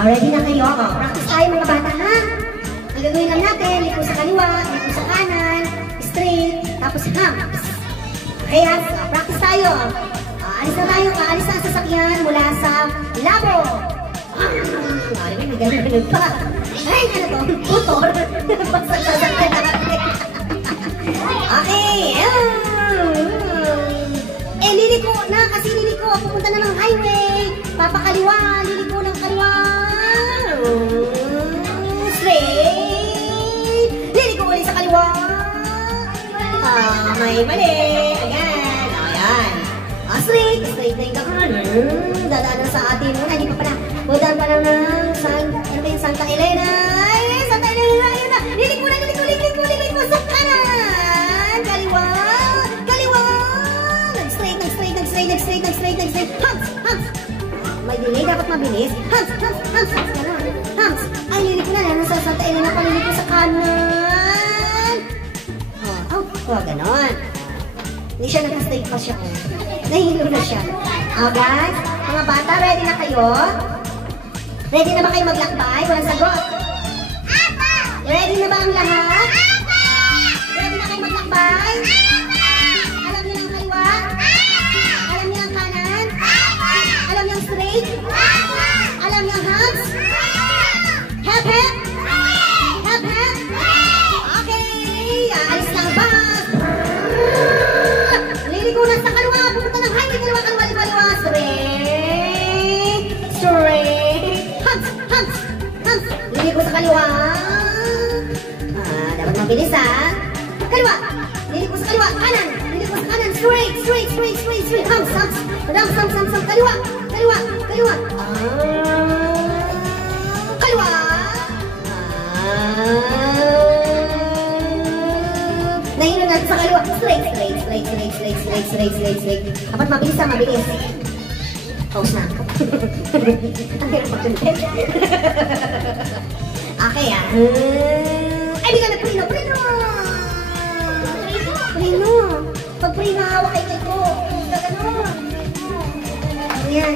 Ready na kayo? Practice tayo mga bata, ha? Ang gagawin lang natin, liko sa kaliwa, liko sa kanan, straight, tapos humps. Okay, ha? Practice tayo. Alis na tayo, aalis na ang sasakyan mula sa labo. May ganun pa. Ay, ano to? Motor. Pasang sasakyan natin. Okay. Liliko na, kasi liliko. Pupunta na ng highway. Papakaliwa, liliko ng kaliwa. Straight. Liliko ulit sa kaliwa. May mali. Ayan. Ayan. Straight. Straight na yung kanan. Dadaan sa atin. Hindi pa pala. Dadaan pa lang ng Santa Elena. Ay, Santa Elena. Ayan na. Liliko na, liliko sa kanan. Kaliwa. Nag-straight. Humps. May delay, dapat mabilis. Humps. Ganon. Humps. Ay, liliko na. Nasa Santa Elena pa, liliko sa kanan. Ganon. Hindi siya nag-straight pa siya. Nahilo na siya. Guys, mga bata, ready na kayo? Ready na ba kayo maglakbay? Walang sagot. Ready na ba ang lahat? Ready na kayo maglakbay? Alam niyo ng kaliwa? Alam niyo ng kanan? Alam niyo ang straight? Alam niyo ang humps? Hep. Okay, alis na ang bus. Liliko na sa kaliwa. Pupunta ng highway. Kaliwa. Straight. Humps. Liliko sa kaliwa. Dapat mabilis, ha? Kaliwa. Liliko sa kaliwa. Kanan. Liliko sa kanan. Straight. Humps. Kaliwa. Kaliwa. Nahilo natin sa kaliwa. Straight. Dapat mabilis, ha? Mabilis. Pause na. Ang hirap mag-content. Okay, ah. Ay, di ka na prino. Pag prino, hawak kay ko. Gano'n. Ayan.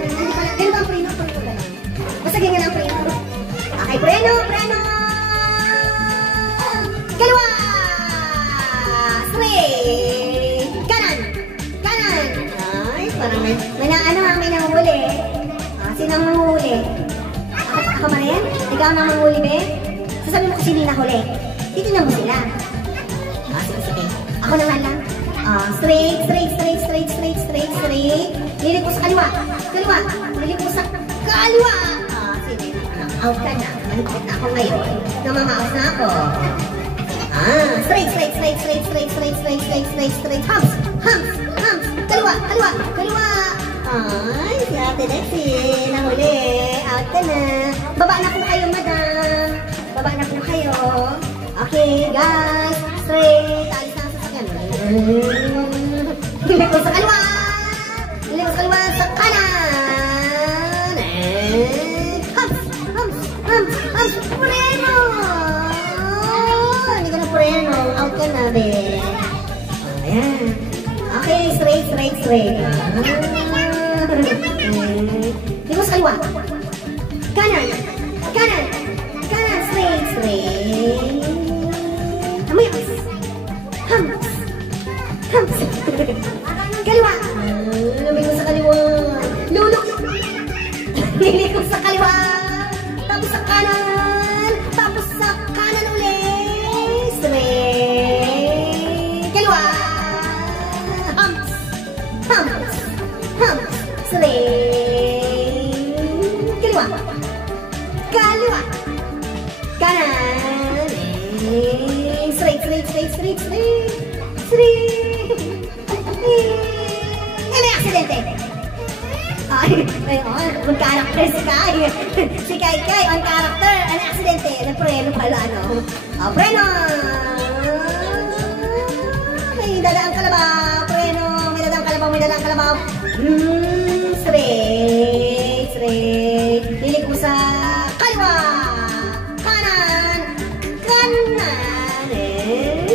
Ganun ba ang prino? Basta ganyan ang prino. Okay, prino. Kaliwa. Straight. Kanan. Ay, parang may nanghuli. Sino ang manghuli? Ako ba rin? Ikaw na manghuli, be? Sasabi mo kasi hindi nahuli. Titignan mo sila. Sige. Ako naman lang. Straight. Liliko sa kaliwa. Liliko sa kaliwa. Sige. Out ka na. Malikot na ako ngayon. Namamaos na ako. Straight. Humps. Kaliwa. Ay, si Ate Lexi. Nahuli. Out ka na. Baba na po kayo, madam. Okay, guys. Straight. Alis na ang sasakyan. Liliko sa kaliwa. Sa kanan. Humps. Preno. Hindi ko na preno. Out ka na, be. Ayan. Okay, straight. Liliko sa kaliwa. Kanan. Straight. Humps. Kaliwa. Liliko sa kaliwa. Lulok. Liliko sa kaliwa. Tapos sa kanan ulit. Straight. Kaliwa. Humps. Straight. Kaliwa. Kanan. Straight. May aksidente. On character si Kai. Si Kai on character. Ano aksidente? Nagpreno pala, ano? Preno. May dadaan kalabaw. Preno. May dadaan kalabaw. Straight. Liliko sa kaliwa. Kanan.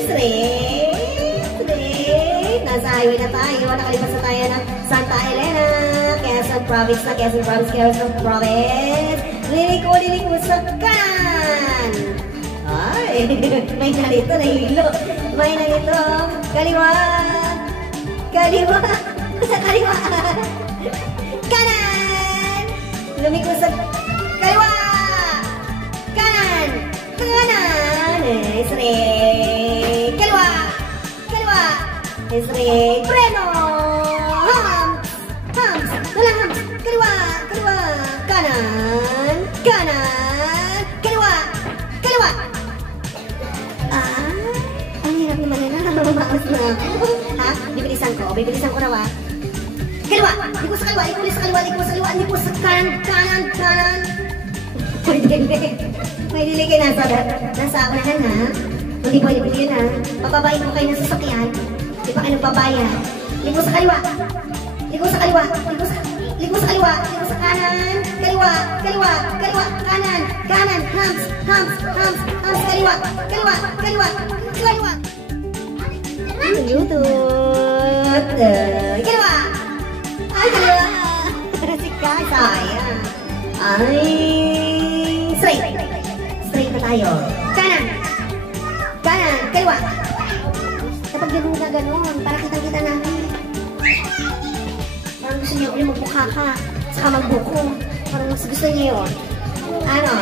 Straight. Nasa highway na tayo. Nakalipas na tayo ng Santa Elena. Quezon Province. Liliko sa kanan. Ay, may nalito, nahilo. May nalito. Kaliwa. Kaliwa. Sa kaliwa. Kanan. Lumiko sa kaliwa. Kanan. Kanan. Straight. Kaliwa. Kaliwa. Straight. Preno. Humps. Humps. Walang humps. Kaliwa. Kaliwa. Kanan. Kanan. Kaliwa. Kaliwa. Ang hirap naman na. Mamaos na ako. Ha? Bibilisan ko. Bibilisan ko raw. Kaliwa. Liko sa kaliwa. Liko sa kaliwa. Liko sa kaliwa. Liko sa kanan. Kanan. Kanan. May dilig kayo nasa unahan ha. Hindi pwede pwede yun ha. Pababain ko kayo ng sasakyan. Di pa kayo nagbabayan. Liko sa kaliwa. Liko sa kaliwa. Liko sa kaliwa. Liko sa kanan. Kaliwa. Kaliwa. Kaliwa. Kanan. Kanan. Humps. Humps. Humps. Humps. Kaliwa. Kaliwa. Kaliwa. Kaliwa. Lutut. Kaliwa. Ay, kaliwa. Si Kasaya. Ay. Straight. Straight na tayo. Kanan. Kanan. Kaliwa. Kapag gano'n na gano'n, para kitang-kita natin. Parang gusto niyo ulit magbuka ka. Saka magbuko. Parang mas gusto niyo yun. Ano?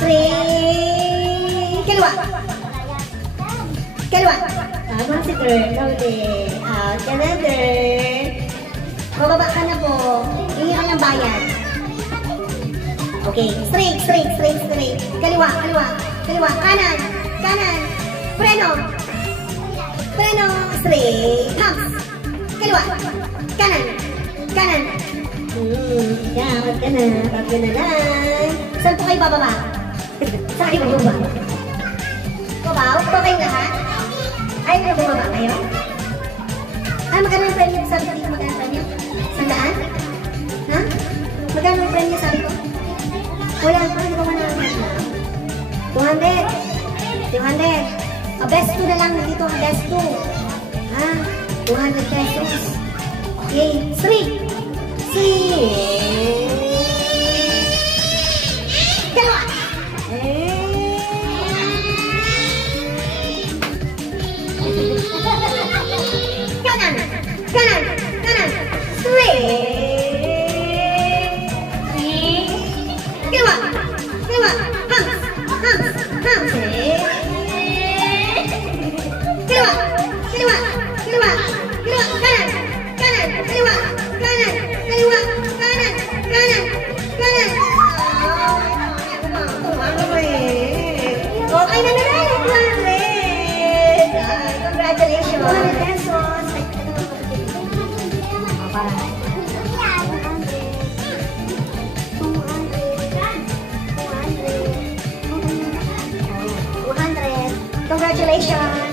Straight. Kaliwa. Kaliwa. Tama si Turn. Okay. Out ka na, Turn. Bababa ka na po. Hindi ka ng bayad. Okay. Straight, straight, straight, straight. Kaliwa, kaliwa, kaliwa. Kanan, kanan. Preno. Preno. Straight. Humps. Kaliwa. Kanan, kanan. Dapat ka na. Dapat ka na lang. Saan po kayo bababa? Saan kayo bababa? Babaw? Babaw kayong lahat? Ayaw nyo bumaba kayo? Magkano yung premyo? Sabi ko dito magkano yung premyo? 100? Ha? Magkano yung premyo sabi ko? Wala pa, hindi ko manamit na. 200. 200. Best 2 na lang dito. Best 2. Ha? 200 pesos. Okay. 3. Dalawa. Kanan. Kanan. Kanan. 3. Kaliwa. Kaliwa. Humps. Humps. Humps. Kaliwa. Kaliwa. Kaliwa. Kaliwa. Kanan. Kanan. Kaliwa. Kanan. Kaliwa. Kanan. Kanan. Kanan. Okay na na. 200. Congratulations. 200 pesos. Para. 200. Congratulations!